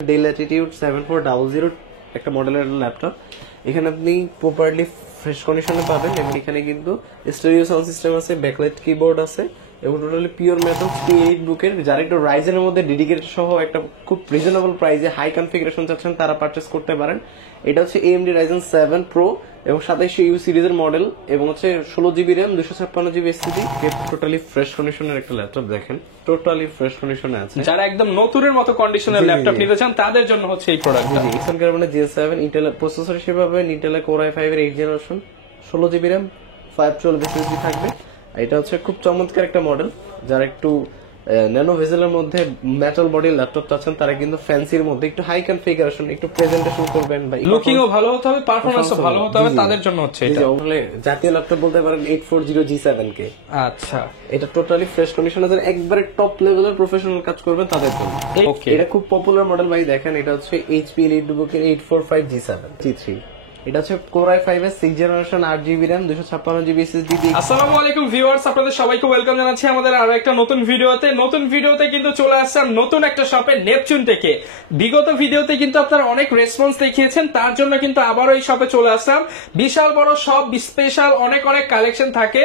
Del Latitude 7400 একটা মডেলের laptop. এখানে আপনি প্রপারলি ফ্রেশ কন্ডিশনে পাবেন এবং এখানে কিন্তু স্টেরিও সাউন্ড সিস্টেম আছে, ব্যাকলাইট কিবোর্ড আছে এবং টোটালি পিওর মেটাল P8 বুকের, যারা একটু রাইজেনের মধ্যে ডেডিকেটেড সহ একটা খুব রিজনেবল প্রাইসে হাই কনফিগারেশন চাচ্ছেন তারা পারচেস করতে পারেন। এটা হচ্ছে AMD Ryzen 7 Pro এবং 2700U সিরিজের মডেল এবং হচ্ছে 16GB RAM 256GB SSD। Totally fresh কন্ডিশনের একটা ল্যাপটপ, দেখেন টোটালি ফ্রেশ কন্ডিশনে আছে। যারা একদম নতুনের মতো কন্ডিশনের ল্যাপটপ নিতে চান তাদের জন্য হচ্ছে এই প্রোডাক্টটা। এখানকার মানে Zen 7 ইন্টেল প্রসেসর হিসেবে পাবেন, ইন্টেল Core i5 এর 8th generation, 16GB RAM 512 SSD থাকবে। এটা হচ্ছে খুব চমৎকার একটা মডেল। যারা একটু ন্যানো ভেজেলের মধ্যে মেটাল বডি ল্যাপটপ চাচ্ছেন তারা কিন্তু ফ্যান্সির মধ্যে একটু হাই কনফিগারেশন, একটু প্রেজেন্টেশন করবেন বা লুকিংও ভালো হতে হবে, পারফরম্যান্সও ভালো হতে হবে, তাদের জন্য হচ্ছে এটা। তাহলে জাতীয় ল্যাপটপ বলতে পারেন 840G7K। আচ্ছা, এটা টোটালি ফ্রেশ কন্ডিশনে যারা একবারে টপ লেভেলের প্রফেশনাল কাজ করবেন তাদের জন্য। ওকে, এটা খুব পপুলার মডেল ভাই, দেখেন এটা হচ্ছে HP Elite Book-এর 845G7 G3। এটা হচ্ছে Core i5 এর 6th generation 8GB RAM 256GB SSD দিয়ে। আসসালামু আলাইকুম ভিউয়ার্স, আপনাদের সবাইকে ওয়েলকাম জানাচ্ছি আমাদের আরো একটা নতুন ভিডিওতে কিন্তু চলে আসলাম নতুন একটা শপে, নেপচুন টেকে। বিগত ভিডিওতে কিন্তু আপনারা অনেক রেসপন্স দেখিয়েছেন, তার জন্য কিন্তু আবারও এই শপে চলে আসলাম। বিশাল বড় শপ, স্পেশাল অনেক কালেকশন থাকে।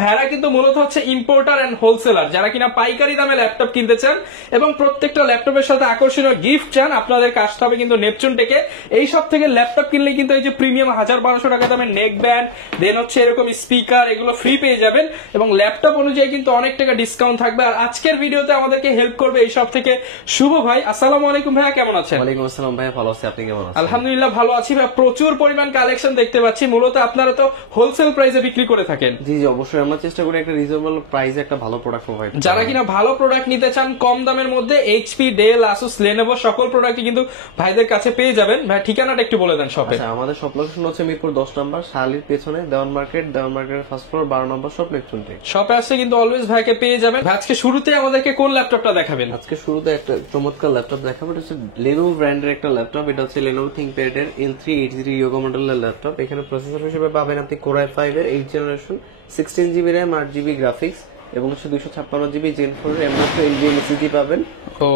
ভাইরা কিন্তু মূলত হচ্ছে ইম্পোর্টার এন্ড হোলসেলার, যারা কিনা পাইকারি দামে ল্যাপটপ কিনতে চান এবং প্রত্যেকটা ল্যাপটপের সাথে আকর্ষণীয় গিফট চান, আপনাদের আসতে হবে কিন্তু নেপচুন টেকে। এই সব থেকে ল্যাপটপ কিনলে কিন্তু এই যে প্রিমিয়াম 1200 টাকা দামের নেক ব্যান্ড, দেন হচ্ছে এরকম স্পিকার, এগুলো ফ্রি পেয়ে যাবেন এবং ল্যাপটপ অনুযায়ী কিন্তু অনেক টাকা ডিসকাউন্ট থাকবে। আর আজকের ভিডিওতে আমাদেরকে হেল্প করবে এই সব থেকে শুভ ভাই। আসসালামু আলাইকুম ভাইয়া, কেমন আছেন? ওয়ালাইকুম আসসালাম ভাইয়া, ভালো আছি, আপনি কেমন আছেন? আলহামদুলিল্লাহ ভালো আছি ভাই। প্রচুর পরিমাণ কালেকশন দেখতে পাচ্ছি, মূলত আপনারা তো হোলসেল প্রাইসে বিক্রি করে থাকেন। জি জি অবশ্যই, আমরা চেষ্টা করি একটা রিজনেবল প্রাইসে একটা ভালো প্রোডাক্ট প্রোভাইড। যারা কিনা ভালো প্রোডাক্ট নিতে চান কম দামের মধ্যে, HP, ডেল, আসুস, লেনোভো সকল প্রোডাক্টই কিন্তু ভাইদের কাছে পেয়ে যাবেন। ভাই ঠিকানাটা একটু বলে দেন শপে। আচ্ছা, আমাদের শপ লোকেশন হচ্ছে মিরপুর 10 নম্বর, শালির পেছনে দেওয়ান মার্কেটের ফার্স্ট ফ্লোর 12 নম্বর শপ, নেপচুন টেক। শপে আসলে কিন্তু অলওয়েজ ভাইকে পেয়ে যাবেন। আজকে শুরুতে আমাদেরকে কোন ল্যাপটপটা দেখাবেন? আজকে শুরুতে একটা চমৎকার ল্যাপটপ দেখাবো। এটা হচ্ছে Lenovo ব্র্যান্ডের একটা ল্যাপটপ। এটা হচ্ছে Lenovo ThinkPad এর L380 Yoga মডেলের ল্যাপটপ। এখানে প্রসেসর হিসেবে পাবেন আপনি Core i5 এর 8th generation, 16GB RAM 8GB graphics এবং হচ্ছে 256GB Gen 4 এর M.2 NVMe SSD পাবেন।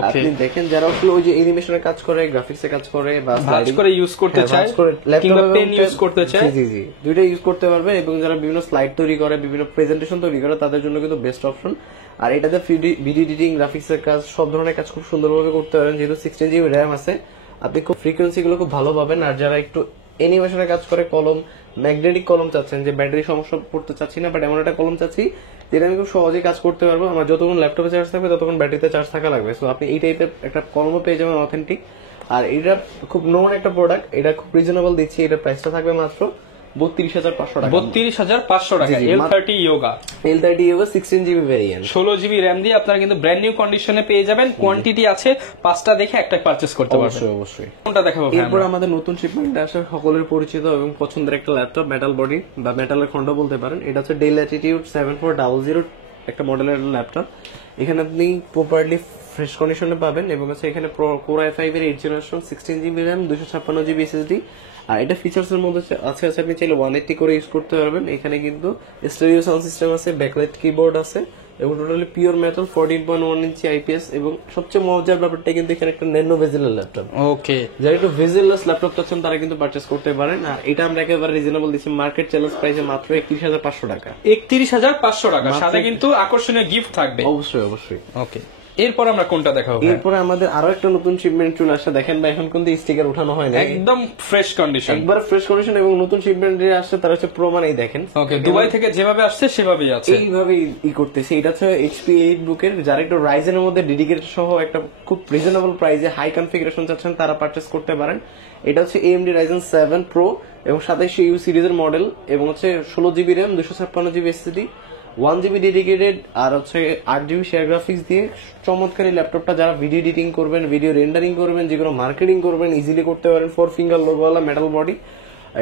আপনি দেখেন যারা আসলে ওই যে অ্যানিমেশনের কাজ করে, গ্রাফিক্সের কাজ করে বা ভাঁজ করে ইউজ করতে চায় কিংবা পেন ইউজ করতে চায়, জি জি দুইটা ইউজ করতে পারবেন। এবং যারা বিভিন্ন স্লাইড তৈরি করে, বিভিন্ন প্রেজেন্টেশন তৈরি করে, তাদের জন্য কিন্তু বেস্ট অপশন। আর এটাতে ভিডিও এডিটিং, গ্রাফিক্সের কাজ, সব ধরনের কাজ খুব সুন্দরভাবে করতে পারেন। যেহেতু 16GB RAM আছে, আপনি খুব ফ্রিকোয়েন্সি গুলো খুব ভালো পাবেন। আর যারা একটু অ্যানিমেশনের কাজ করে, কলম ম্যাগনেটিক কলম চাচ্ছেন, যে ব্যাটারি সমস্যা পড়তে চাচ্ছি না, বাট এমন একটা কলম চাচ্ছি যেটা আমি খুব সহজেই কাজ করতে পারবো, আমার যতক্ষণ ল্যাপটপে চার্জ থাকবে ততক্ষণ ব্যাটারিতে চার্জ থাকা লাগবে, সো আপনি এই টাইপের একটা কলম পেয়ে যাবেন অথেন্টিক। আর এটা খুব নোন একটা প্রোডাক্ট, এটা খুব রিজনেবল দিচ্ছি। এটা প্রাইসটা থাকবে মাত্র 32,500 টাকা। 32,500 টাকা। L30 Yoga 16GB variant, 16GB RAM দিয়ে আপনারা কিন্তু ব্র্যান্ড নিউ কন্ডিশনে পেয়ে যাবেন। কোয়ান্টিটি আছে 5টা, দেখে একটা পারচেজ করতে পারবেন। অবশ্যই অবশ্যই। কোনটা দেখাবো ভাই? এরপর আমাদের নতুন শিপমেন্ট আসে সকলের পরিচিত এবং পছন্দের একটা ল্যাপটপ, মেটাল বডি বা মেটালের খন্ড বলতে পারেন। এটা হচ্ছে ডেল ল্যাটিটিউড 7400 একটা মডেলের ল্যাপটপ। এখানে আপনি প্রপারলি ফ্রেশ কন্ডিশনে পাবেন এবং হচ্ছে এখানে Core i5 এর 8th generation, 16GB RAM 256GB SSD। আর এটা ফিচার্স এর মধ্যে আছে আপনি চাইলে 180 করে ইউজ করতে পারবেন। এখানে কিন্তু স্টেরিও সাউন্ড সিস্টেম আছে, ব্যাকলাইট কিবোর্ড আছে এবং টোটালি পিওর মেটাল 14.1 ইঞ্চি IPS। এবং সবচেয়ে মজার ব্যাপারটা কিন্তু এখানে একটা ন্যানো ভেজেলের ল্যাপটপ। ওকে, যারা একটু ভেজেললেস ল্যাপটপ চাচ্ছেন তারা কিন্তু পারচেজ করতে পারেন। আর এটা আমরা একেবারে রিজনেবল দিচ্ছি, মার্কেট চ্যালেঞ্জ প্রাইসে মাত্র 31,500 টাকা। 31,500 টাকা, সাথে কিন্তু আকর্ষণীয় গিফট থাকবে। অবশ্যই অবশ্যই। ওকে, এরপর আমরা কোনটা দেখাবো? এরপরে আমাদের আরো একটা নতুন শিপমেন্ট চলে আসছে। দেখেন ভাই, এখন কিন্তু স্টিকার উঠানো হয় না, একদম ফ্রেশ কন্ডিশন, একবার ফ্রেশ কন্ডিশন। এবং নতুন শিপমেন্ট যে আসছে তারা হচ্ছে প্রমাণ, এই দেখেন। ওকে, দুবাই থেকে যেভাবে আসছে সেভাবেই আছে, এইভাবে করতেছে। এটা হচ্ছে HP8 বুকের, যারা একটু রাইজেনের মধ্যে ডেডিকেটেড সহ একটা খুব রিজনেবল প্রাইসে হাই কনফিগারেশন চাচ্ছেন তারা পারচেস করতে পারেন। এটা হচ্ছে AMD Ryzen 7 Pro এবং 2700U সিরিজের মডেল এবং হচ্ছে 16GB RAM 256GB SSD, 1GB dedicated আর হচ্ছে 8GB শেয়ার গ্রাফিক্স দিয়ে চমৎকার এই ল্যাপটপটা। যারা ভিডিও এডিটিং করবেন, ভিডিও রেন্ডারিং করবেন, যেগুলো মার্কেটিং করবেন, ইজিলি করতে পারেন। 4 ফিঙ্গার লোগোওয়ালা মেটাল বডি।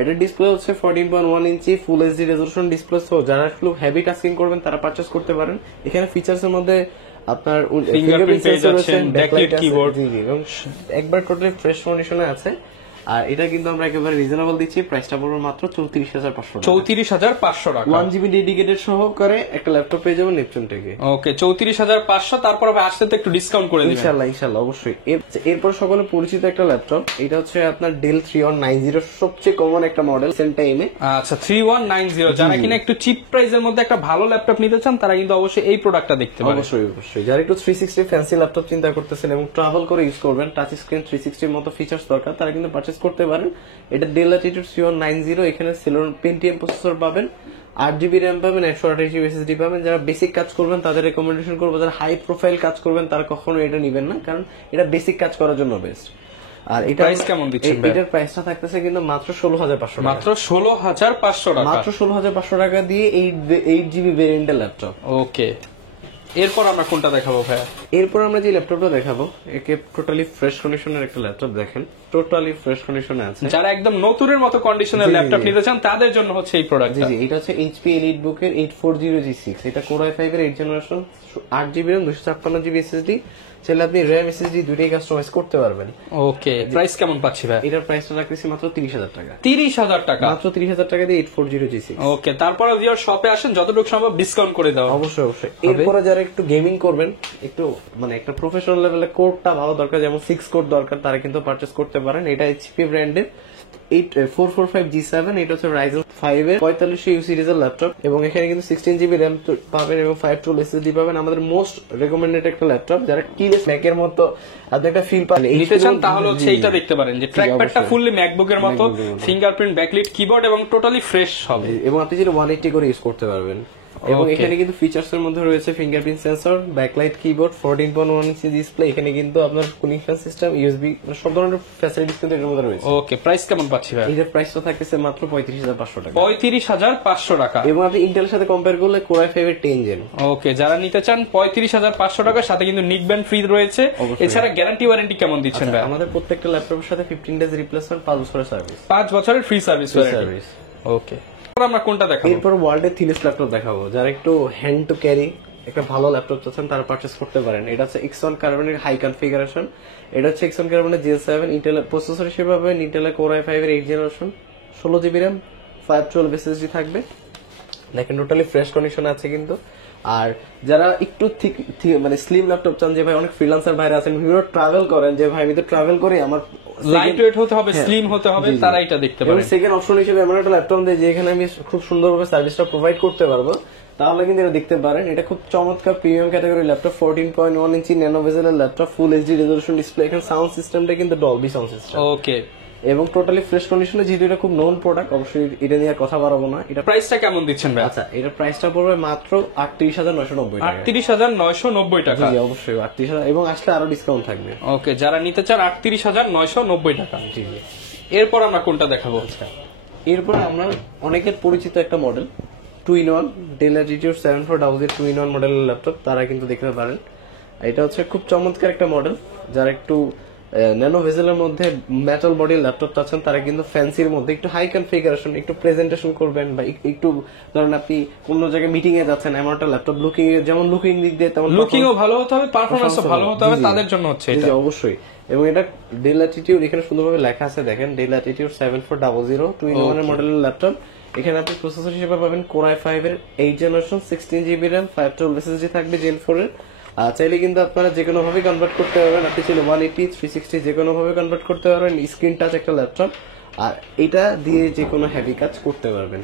এটার ডিসপ্লে হচ্ছে 14.1 ইঞ্চি ফুল HD রেজোলিউশন ডিসপ্লে। সো যারা একটু হেভি টাস্কিং করবেন তারা পারচেস করতে পারেন। এখানে ফিচার্স এর মধ্যে আপনার ফিঙ্গারপ্রিন্ট সেন্সর আছে, ব্যাকলাইট কিবোর্ড, এবং একবার টোটালি ফ্রেশ কন্ডিশনে আছে। আর এটা কিন্তু আমরা একেবারে রিজনেবল দিচ্ছি, প্রাইসটা পড়বে মাত্র 34,500 টাকা। 34,500 টাকা 1GB ডেডিকেটেড সহকারে একটা ল্যাপটপ পেয়ে যাবেন নেপচুন থেকে। ওকে 34,500। তারপর আসলে তো একটু ডিসকাউন্ট করে দিবেন ইনশাআল্লাহ অবশ্যই। এরপর সকলে পরিচিত একটা ল্যাপটপ, এটা হচ্ছে আপনার ডেল 3190, সবচেয়ে কমন একটা মডেল সেম টাইমে। আচ্ছা 3190, যারা কিনা একটু চিপ প্রাইসের মধ্যে একটা ভালো ল্যাপটপ নিতে চান তারা কিন্তু অবশ্যই এই প্রোডাক্টটা দেখতে পারেন। অবশ্যই যারা একটু 360 ফ্যান্সি ল্যাপটপ চিন্তা করতেছেন এবং ট্রাভেল করে ইউজ করবেন, টাচ স্ক্রিন 360 এর মতো ফিচার্স দরকার, তারা কিন্তু পারচেজ করতে পারেন। এটা ডেল ল্যাটিটিউড 3190, এখানে Celeron Pentium প্রসেসর পাবেন, 8GB র্যাম পাবেন, 128GB SSD পাবেন। যারা বেসিক কাজ করবেন তাদের রেকমেন্ডেশন করবো, যারা হাই প্রোফাইল কাজ করবেন তারা কখনো এটা নেবেন না, কারণ এটা বেসিক কাজ করার জন্য বেস্ট। আর এটা প্রাইস কেমন দিচ্ছেন? এটার প্রাইসটা থাকতেছে কিন্তু মাত্র 16,500 টাকা। মাত্র 16,500 টাকা। মাত্র 16,500 টাকা দিয়ে 8GB ভেরিয়েন্টের ল্যাপটপ। ওকে, এরপর আমরা কোনটা দেখাবো ভাইয়া? এরপর আমরা যে ল্যাপটপটা দেখাবো, একে টোটালি ফ্রেশ কন্ডিশনের একটা ল্যাপটপ, দেখেন টোটালি ফ্রেশ কন্ডিশনে আছে। যারা একদম নতুনের মতো কন্ডিশনের ল্যাপটপ নিতে চান তাদের জন্য হচ্ছে এই প্রোডাক্ট। জি এটা হচ্ছে HP EliteBook এর 840G6, এটা Core i5 এর 8th generation, 8GB RAM, 256GB SSD। চাইলে আপনি RAM SSD দুইটাই কাস্টমাইজ করতে পারবেন। ওকে, প্রাইস কেমন পাচ্ছি ভাই? এটার প্রাইসটা রাখতেছি মাত্র 30,000 টাকা। 30,000 টাকা, মাত্র 30,000 টাকা দিয়ে 840G6। ওকে, তারপরে ভিউয়ার শপে আসেন, যতটুকু সম্ভব ডিসকাউন্ট করে দাও। অবশ্যই। এরপরে যারা একটু গেমিং করবেন, একটু মানে একটা প্রফেশনাল লেভেলে কোডটা ভালো দরকার, যেমন 6 কোড দরকার, তারা কিন্তু পারচেজ করতে পারেন। এটা HP ব্র্যান্ডের 445G7, এটা হচ্ছে Ryzen 5 এর 4500U সিরিজের ল্যাপটপ, এবং এখানে কিন্তু 16GB RAM পাবেন এবং 512 SSD পাবেন। আমাদের মোস্ট রেকমেন্ডেড একটা ল্যাপটপ, যারা কিলেস ম্যাকের মতো আপনি একটা ফিল পাবেন নিতে চান তাহলে হচ্ছে এইটা দেখতে পারেন, যে ট্র্যাকপ্যাডটা ফুললি ম্যাকবুকের মতো, ফিঙ্গারপ্রিন্ট, ব্যাকলিট, কিবোর্ড এবং টোটালি ফ্রেশ হবে, এবং আপনি যেটা 180 করে ইউজ করতে পারবেন। এবং এখানে কিন্তু ফিচার্স এর মধ্যে রয়েছে fingerprint sensor, backlight keyboard, 14.1 inch display, এখানে কিন্তু আপনার কুলিং ফ্যান সিস্টেম, ইউএসবি, সব ধরনের ফ্যাসিলিটিস কিন্তু এর মধ্যে রয়েছে। ওকে, প্রাইস কেমন পাচ্ছি ভাই? এটার প্রাইসটা থাকতেছে মাত্র 35,500 টাকা। 35,500 টাকা, এবং আপনি ইন্টেলের সাথে কম্পেয়ার করলে Core i5 এর 10 জেন। ওকে, যারা নিতে চান 35,500 টাকার সাথে কিন্তু নিক ব্যান্ড ফ্রি রয়েছে। এছাড়া গ্যারান্টি ওয়ারেন্টি কেমন দিচ্ছেন ভাই? আমাদের প্রত্যেকটা ল্যাপটপের সাথে 15 ডেজ রিপ্লেসমেন্ট, 5 বছরের সার্ভিস, 5 বছরের ফ্রি সার্ভিস। ওকে, আমরা কোনটা দেখাবো? এরপর ওয়ার্ল্ডের থিনেস্ট ল্যাপটপ দেখাবো, যারা একটু হ্যান্ড টু ক্যারি একটা ভালো ল্যাপটপ চাচ্ছেন তারা পারচেস করতে পারেন। এটা হচ্ছে X1 কার্বনের হাই কনফিগারেশন, এটা হচ্ছে X1 কার্বনের Gen 7, ইন্টেল প্রসেসর হিসেবে পাবেন ইন্টেল Core i5 এর 8th generation, 16GB RAM, 512 SSD থাকবে। দেখেন টোটালি ফ্রেশ কন্ডিশন আছে কিন্তু। আর যারা একটু মানে স্লিম ল্যাপটপ চান, যে ভাই অনেক ফ্রিল্যান্সার ভাইরা আছেন, বিভিন্ন ট্রাভেল করেন, যে ভাই আমি তো ট্রাভেল করি, আমার লাইট ওয়েট হতে হবে, স্লিম হতে হবে, তারা এটা দেখতে পারেন। সেকেন্ড অপশন হিসেবে এমন একটা ল্যাপটপ দেয় যেখানে আমি খুব সুন্দরভাবে সার্ভিসটা প্রোভাইড করতে পারবো, তাহলে কিন্তু এটা দেখতে পারেন। এটা খুব চমৎকার প্রিমিয়াম ক্যাটাগরি ল্যাপটপ, 14.1 ইঞ্চি ন্যানো বেজেলের laptop, full HD resolution display, এখানে সাউন্ড সিস্টেমটা কিন্তু ডলবি সাউন্ড সিস্টেম। ওকে, এবং টোটালি ফ্রেশ কন্ডিশনে, যেহেতু এটা খুব নোন প্রোডাক্ট, অবশ্যই এটা নিয়ে আর কথা বাড়াবো না। এটা প্রাইসটা কেমন দিচ্ছেন ভাই? আচ্ছা, এটার প্রাইসটা পড়বে মাত্র 38,990 টাকা। 38,990 টাকা, জি অবশ্যই 38,000, এবং আসলে আরো ডিসকাউন্ট থাকবে। ওকে, যারা নিতে চান 38,990 টাকা। জি। এরপর আমরা কোনটা দেখাবো? এরপর আমরা অনেকের পরিচিত একটা model 2-in-1 Dell Latitude 7400 2-in-1 মডেলের ল্যাপটপ, তারা কিন্তু দেখতে পারেন। এটা হচ্ছে খুব চমৎকার একটা মডেল, যারা একটু ন্যানো ভেজেলের মধ্যে মেটাল বডির ল্যাপটপ চাচ্ছেন, তারা কিন্তু ফ্যান্সির মধ্যে একটু হাই কনফিগারেশন, একটু প্রেজেন্টেশন করবেন, বা একটু ধরেন আপনি কোন জায়গায় মিটিং এ যাচ্ছেন, এমন একটা ল্যাপটপ লুকিং যেমন লুকিং দিক দিয়ে তেমন লুকিংও ভালো হতে হবে, পারফরম্যান্সও ভালো হতে হবে, তাদের জন্য হচ্ছে এটা। অবশ্যই। এবং এটা Dell Latitude, এখানে সুন্দরভাবে লেখা আছে, দেখেন Dell Latitude 7400 2-in-1 এর মডেলের ল্যাপটপ। এখানে আপনি প্রসেসর হিসেবে পাবেন Core i5 এর 8th generation, 16GB RAM, 512 SSD থাকবে Gen 4 এর। চাইলে কিন্তু আপনারা যে কোনো ভাবে কনভার্ট করতে পারবেন, আপনি চাইলে 180 360 যে কোনো ভাবে কনভার্ট করতে পারবেন। স্ক্রিন টাচ একটা ল্যাপটপ, আর এটা দিয়ে যে কোনো হেভি কাজ করতে পারবেন।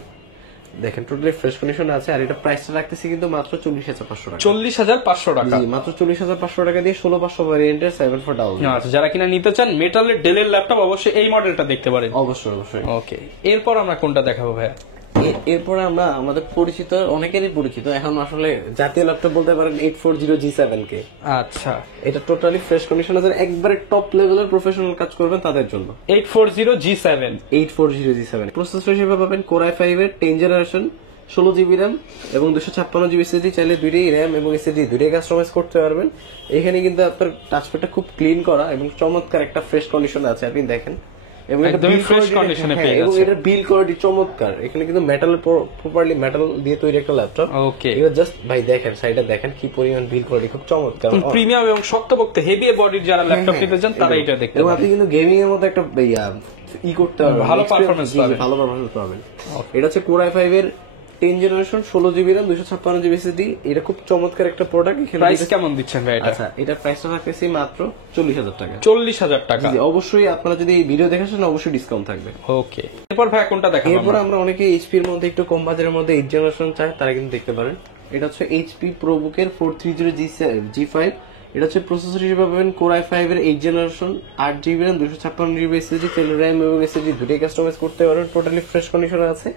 দেখেন টোটালি ফ্রেশ কন্ডিশন আছে। আর এটা প্রাইসটা রাখতেছি কিন্তু মাত্র 40,500 টাকা। 40,500 টাকা, জি মাত্র 40,500 টাকা দিয়ে 16,500 ভ্যারিয়েন্টের 7400। আচ্ছা, যারা কিনা নিতে চান মেটালের ডেলের ল্যাপটপ, অবশ্যই এই মডেলটা দেখতে পারেন। অবশ্যই। ওকে, এরপর আমরা কোনটা দেখাবো ভাইয়া? এরপরে আমরা আমাদের পরিচিত, অনেকেরই পরিচিত এখন আসলে জাতীয় ল্যাপটপ বলতে পারেন 840G7 কে। আচ্ছা, এটা টোটালি ফ্রেশ কন্ডিশন আছে, একবারে টপ লেভেলের প্রফেশনাল কাজ করবেন তাদের জন্য। 840G7 প্রসেসর হিসেবে পাবেন Core i5 এর 10th জেনারেশন, 16GB RAM এবং 256GB SSD। চাইলে দুইটাই RAM এবং SSD দুইটাই কাস্টমাইজ করতে পারবেন। এখানে কিন্তু আপনার টাচপ্যাডটা খুব ক্লিন করা এবং চমৎকার একটা ফ্রেশ কন্ডিশন আছে। আপনি দেখেন এবং এটা একদমই build fresh quality- condition এ হ্যাঁ, পেয়ে এবং যাচ্ছে। এটা বিল কোয়ালিটি চমৎকার। এখানে কিন্তু প্রপারলি মেটাল দিয়ে তৈরি একটা ল্যাপটপ। ওকে এটা জাস্ট ভাই দেখেন সাইডে দেখেন কি পরিমাণ বিল কোয়ালিটি, খুব চমৎকার। প্রিমিয়াম এবং শক্তপোক্ত হেভি বডির যারা ল্যাপটপ নিতে চান তারা এটা দেখতে এবং পারেন। আপনি কিন্তু গেমিং এর মধ্যে একটা করতে পারবেন, ভালো experience- performance জি, জি, পাবেন। ভালো পারফরমেন্স পাবেন। এটা হচ্ছে Core i5 এর 10 generation 16 GB RAM 256 GB SSD. এটা খুব চমৎকার একটা প্রোডাক্ট। প্রাইস কেমন দিচ্ছেন ভাই এটা? আচ্ছা, এটা প্রাইসটা থাকতেছে মাত্র 40,000 টাকা। 40,000 টাকা। জি, অবশ্যই আপনারা যদি এই ভিডিও দেখেছেন অবশ্যই ডিসকাউন্ট থাকবে। ওকে, এরপর ভাই কোনটা দেখাবো এরপর আমরা? আমরা অনেকে এইচপি এর মধ্যে একটু কম বাজেটের মধ্যে 8 জেনারেশন চায়, তারা কিন্তু দেখতে পারেন। এটা হচ্ছে এইচপি প্রোবুকের 430G5। এটা হচ্ছে প্রসেসর হিসেবে পাবেন Core i5 এর 8 generation 8 GB RAM 256 GB SSD, 10 RAM এবং এসএসডি দুটোই কাস্টমাইজ করতে পারবেন। টোটালি ফ্রেশ কন্ডিশনে আছে।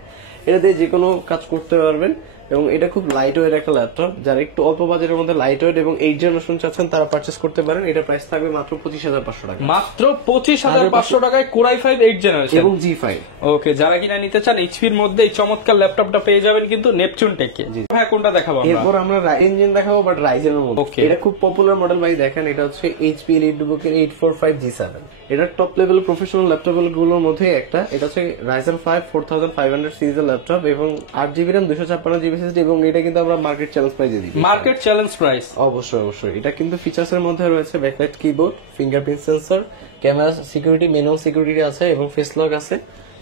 এটা দিয়ে যে কোনো কাজ করতে পারবেন এবং এটা খুব লাইট ওয়েট একটা ল্যাপটপ। যারা একটু অল্প বাজেটের মধ্যে লাইট ওয়েট এবং 8 জেনারেশন চাচ্ছেন তারা পারচেজ করতে পারেন। এটা প্রাইস থাকবে মাত্র 25,500 টাকা মাত্র 25,500 টাকায় Core i5 8 জেনারেশন এবং G5। ওকে, যারা কিনা নিতে চান এইচপির মধ্যে এই চমৎকার ল্যাপটপটা পেয়ে যাবেন কিন্তু নেপচুন টেকে। ভাই কোনটা দেখাবো আমরা? এরপর আমরা ইঞ্জিন দেখাবো, বাট রাইজেনের মধ্যে। Okay. এটা খুব পপুলার মডেল ভাই, দেখেন এটা হচ্ছে এইচপি EliteBook এর 845G7। এটা টপ লেভেল প্রফেশনাল ল্যাপটপ গুলোর মধ্যে একটা। এটা হচ্ছে Ryzen 5 4500 সিরিজের ল্যাপটপ এবং 8 জিবি RAM 256 জিবি এসএসডি এবং এটা কিন্তু আমরা মার্কেট চ্যালেঞ্জ প্রাইসে দিই। Market challenge price? অবশ্যই অবশ্যই। এটা কিন্তু ফিচার্স এর মধ্যে রয়েছে backlight keyboard, fingerprint sensor, camera security, manual security আছে এবং ফেস লক আছে।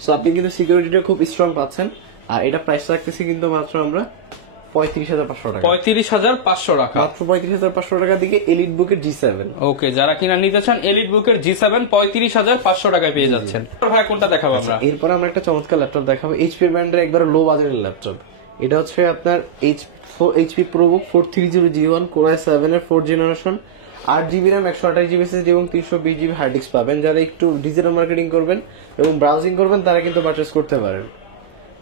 সো আপনি কিন্তু সিকিউরিটিটা খুব স্ট্রং পাচ্ছেন। আর এটা প্রাইস রাখতেছি কিন্তু মাত্র আমরা 35,500 টাকা। 35,500 টাকা। মাত্র 35,500 টাকা দিকে EliteBook এর G7। ওকে, যারা কিনা নিতে চান EliteBook এর G7 35,500 টাকা পেয়ে যাচ্ছেন। ভাই কোনটা দেখাবো আমরা? এরপর আমরা একটা চমৎকার ল্যাপটপ দেখাবো, এইচপি ব্র্যান্ডের একবার লো বাজেটের ল্যাপটপ। এটা হচ্ছে আপনার HP ProBook 430G1 Core i7 এর 4 generation 8 GB RAM 128 GB SSD এবং 320 জিবি হার্ড ডিস্ক পাবেন। যারা একটু ডিজিটাল মার্কেটিং করবেন এবং ব্রাউজিং করবেন তারা কিন্তু পারচেজ করতে পারেন।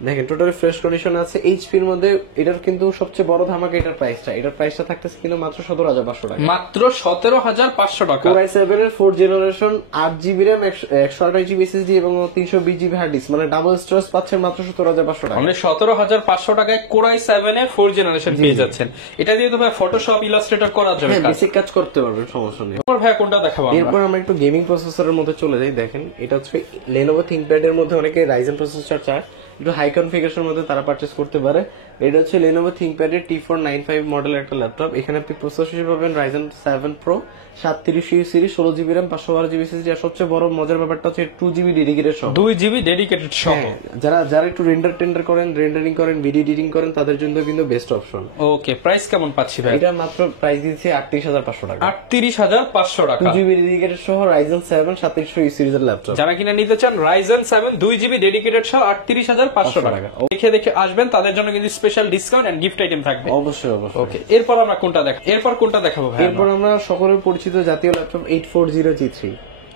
দেখেন টোটালি ফ্রেশ কন্ডিশন আছে। এইচপির মধ্যে এটার কিন্তু সবচেয়ে বড় ধামাকা এটার প্রাইসটা থাকতেছে কিন্তু মাত্র 17,500 টাকা। মাত্র 17,500 টাকা। Core i7 এর 4 generation 8 GB RAM 128 GB SSD এবং 320 জিবি হার্ড ডিস্ক, মানে ডাবল স্টোরেজ পাচ্ছেন মাত্র 17,500 টাকা। মানে 17,500 টাকায় Core i7 এর 4 জেনারেশন পেয়ে যাচ্ছেন। এটা দিয়ে তো ভাই ফটোশপ ইলাস্ট্রেটর করা যাবে হ্যাঁ, কাজ। বেসিক কাজ করতে পারবেন, সমস্যা নেই। এরপর ভাই কোনটা দেখাবো আমরা? এরপর আমরা একটু গেমিং প্রসেসরের মধ্যে চলে যাই। দেখেন এটা হচ্ছে Lenovo ThinkPad এর মধ্যে অনেকে Ryzen প্রসেসর চায়, একটু হাই কনফিগারেশনের মধ্যে তারা পারচেজ করতে পারে। এটা হচ্ছে Lenovo ThinkPad এর T495 মডেলের একটা ল্যাপটপ। এখানে আপনি প্রসেসর হিসেবে পাবেন Ryzen 7 Pro 730 series 16 GB RAM 512 GB SSD. আর সবচেয়ে বড় মজার ব্যাপারটা হচ্ছে 2 জিবি ডেডিকেটেড সহ। 2 জিবি ডেডিকেটেড সহ। হ্যাঁ, যারা একটু রেন্ডারিং করেন, ভিডিও এডিটিং করেন তাদের জন্য কিন্তু বেস্ট অপশন। ওকে, প্রাইস কেমন পাচ্ছি ভাই? এটা মাত্র প্রাইস দিয়েছে 38,500 টাকা। 38,500 টাকা। 2 জিবি ডেডিকেটেড সহ Ryzen 7 730 সিরিজের ল্যাপটপ। যারা কিনা নিতে চান Ryzen 7 2 জিবি ডেডিকেটেড সহ 38,500 টাকা। দেখে আসবেন, তাদের জন্য কিন্তু special discount and gift item থাকবে। অবশ্যই অবশ্যই। ওকে, এরপর আমরা কোনটা দেখাবো ভাই? এরপর আমরা সকলের পরিচিত জাতীয় ল্যাপটপ 840G3।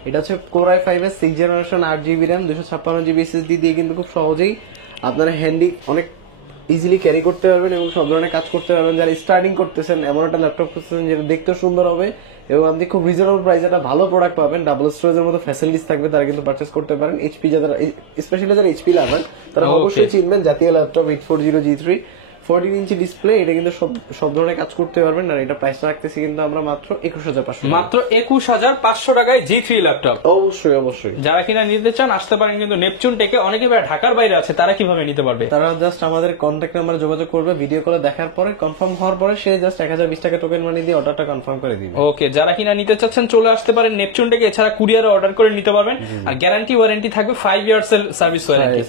এটা হচ্ছে Core i5 এর 6 generation 8 GB RAM 256 GB SSD দিয়ে কিন্তু খুব সহজেই আপনারা হ্যান্ডি অনেক ইজিলি ক্যারি করতে পারবেন এবং সব ধরনের কাজ করতে পারবেন। যারা স্টার্টিং করতেছেন, এমন একটা ল্যাপটপ করতেছেন যেটা দেখতে সুন্দর হবে এবং আপনি খুব রিজনেবল প্রাইসে একটা ভালো প্রোডাক্ট পাবেন, ডাবল স্টোরেজের মতো ফ্যাসিলিটিস থাকবে, তারা কিন্তু পারচেজ করতে পারেন। এইচপি যারা স্পেশালি যারা এইচপি লাভার তারা অবশ্যই চিনবেন জাতীয় ল্যাপটপ 840G3 14 ইঞ্চি ডিসপ্লে। এটা কিন্তু সব ধরনের কাজ করতে পারবেন। আর এটা প্রাইস রাখতেছি কিন্তু আমরা মাত্র 21,500 মাত্র 21,500 টাকায় G3 ল্যাপটপ। অবশ্যই অবশ্যই। যারা কিনা নিতে চান আসতে পারেন কিন্তু নেপচুন টেকে। অনেকে ভাই ঢাকার বাইরে আছে, তারা কিভাবে নিতে পারবে? তারা জাস্ট আমাদের কন্ট্যাক্ট নাম্বারে যোগাযোগ করবে, ভিডিও কলে দেখার পরে কনফার্ম হওয়ার পরে সে জাস্ট 1020 টাকা টোকেন মানি দিয়ে অর্ডারটা কনফার্ম করে দিবে। ওকে, যারা কিনা নিতে চাচ্ছেন চলে আসতে পারেন নেপচুন টেকে। এছাড়া কুরিয়ারে অর্ডার করে নিতে পারবেন। আর গ্যারান্টি ওয়ারেন্টি থাকবে 5 ইয়ার্স এর সার্ভিস ওয়ারেন্টি।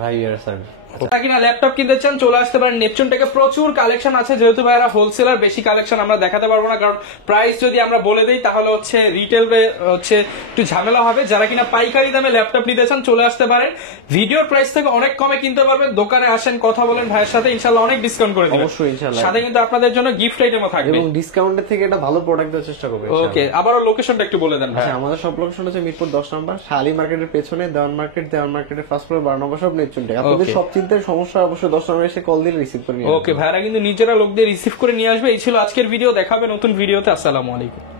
ভাই ইয়ার সার্ভিস। যারা কিনা ল্যাপটপ কিনতে চান চলে আসতে পারেন নেপচুন থেকে। প্রচুর কালেকশন আছে, যেহেতু ভাইরা হোলসেলার বেশি কালেকশন আমরা দেখাতে পারবো না, কারণ প্রাইস যদি আমরা বলে দিই তাহলে হচ্ছে রিটেল হচ্ছে একটু ঝামেলা হবে। যারা কিনা পাইকারি দামে ল্যাপটপ নিতে চান চলে আসতে পারেন, ভিডিওর প্রাইস থেকে অনেক কমে কিনতে পারবেন। দোকানে আসেন, কথা বলেন ভাইয়ের সাথে, ইনশাআল্লাহ অনেক ডিসকাউন্ট করে দেবেন। অবশ্যই ইনশাআল্লাহ। সাথে কিন্তু আপনাদের জন্য গিফট আইটেমও থাকবে এবং ডিসকাউন্টের থেকে একটা ভালো প্রোডাক্ট দেওয়ার চেষ্টা করবে। ওকে, আবারও লোকেশনটা একটু বলে দেন ভাই। আচ্ছা, আমাদের সব লোকেশন হচ্ছে মিরপুর 10 নম্বর শালি মার্কেটের পেছনে, দেওয়ান মার্কেটের ফার্স্ট ফ্লোর 12 নম্বর সব নেপচুন টেক। আপনাদের সব চিন্তার সমস্যা অবশ্যই 10 নম্বরে এসে কল দিয়ে রিসিভ করে নিয়ে ওকে, ভাইরা কিন্তু নিজেরা লোক দিয়ে রিসিভ করে নিয়ে আসবে। এই ছিল আজকের ভিডিও, দেখাবে নতুন ভিডিওতে। আসসালামু আলাইকুম।